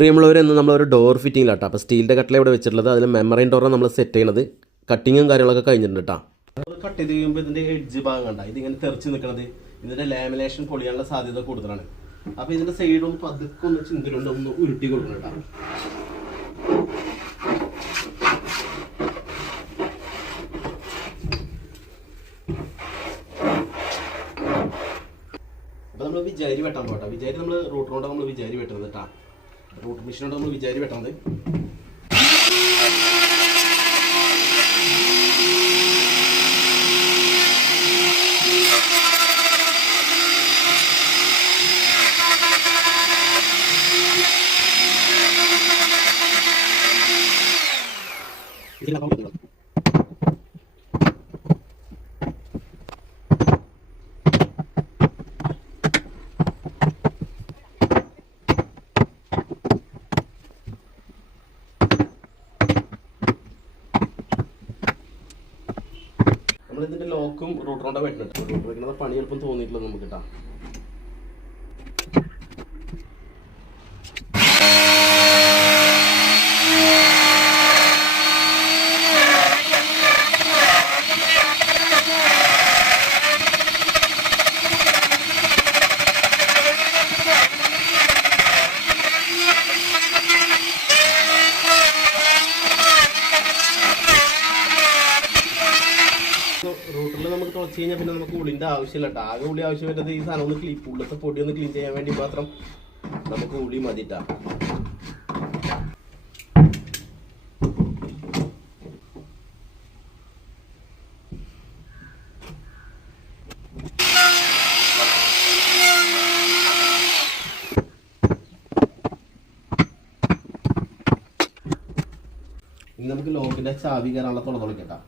പ്രിയമുള്ളവരെന്ന് നമ്മളൊരു ഡോർ ഫിറ്റിങ്ങിലാട്ടോ. അപ്പോൾ സ്റ്റീലിൻ്റെ കട്ടില ഇവിടെ വെച്ചിട്ടുള്ളത്. അതിൽ മെമ്മറൈൻ ഡോറാണ് നമ്മൾ സെറ്റ് ചെയ്യണത്. കട്ടിങ്ങും കാര്യങ്ങളൊക്കെ കഴിഞ്ഞിട്ടുണ്ട് കേട്ടോ. കട്ട് ചെയ്ത് കഴിയുമ്പോൾ ഇതിൻ്റെ എഡ്ജ് ഭാഗം കണ്ട ഇതിങ്ങനെ തെറിച്ച് നിൽക്കുന്നത് ഇതിൻ്റെ ലാമിനേഷൻ പൊളിയാനുള്ള സാധ്യത കൂടുതലാണ്. അപ്പോൾ ഇതിൻ്റെ സൈഡൊന്ന് പതുക്കെ ഒന്ന് ചിന്തിലുണ്ട് ഒന്ന് ഉരുട്ടി കൊടുക്കണം കേട്ടോ. അപ്പോൾ നമ്മൾ വിചാരി വെട്ടാൻ പോകട്ടോ. വിചാരി നമ്മൾ റൂട്ടറോണ്ട് നമ്മൾ വിചാരി വെട്ടുന്നത് കേട്ടോ. റൂട്ട് മെഷീനോട് നമ്മൾ വിചാരി വെട്ടണത്. നമ്മളിതിൻ്റെ ലോക്കും റൂട്ടറോണ്ടാണ് വെട്ടുന്നത്. റൂട്ടർ വെക്കുന്നത് പണി എളുപ്പം തോന്നിയിട്ടില്ല നമുക്ക് കേട്ടോ. റൂട്ടറിൽ നമുക്ക് തുളച്ച് കഴിഞ്ഞാൽ പിന്നെ നമുക്ക് ഉള്ളിൻ്റെ ആവശ്യമില്ല കേട്ടോ. ആകെ ഉള്ളി ആവശ്യം വരുന്നത് ഈ സാധനം ഒന്ന് ഉള്ളത്തെ പൊടി ഒന്ന് ക്ലീൻ ചെയ്യാൻ വേണ്ടി മാത്രം നമുക്ക് ഉള്ളി മതിട്ടാ. ഇനി നമുക്ക് ലോക്കിൻ്റെ ചാവി കയറാനുള്ള തുള തുളയ്ക്കട്ടാ.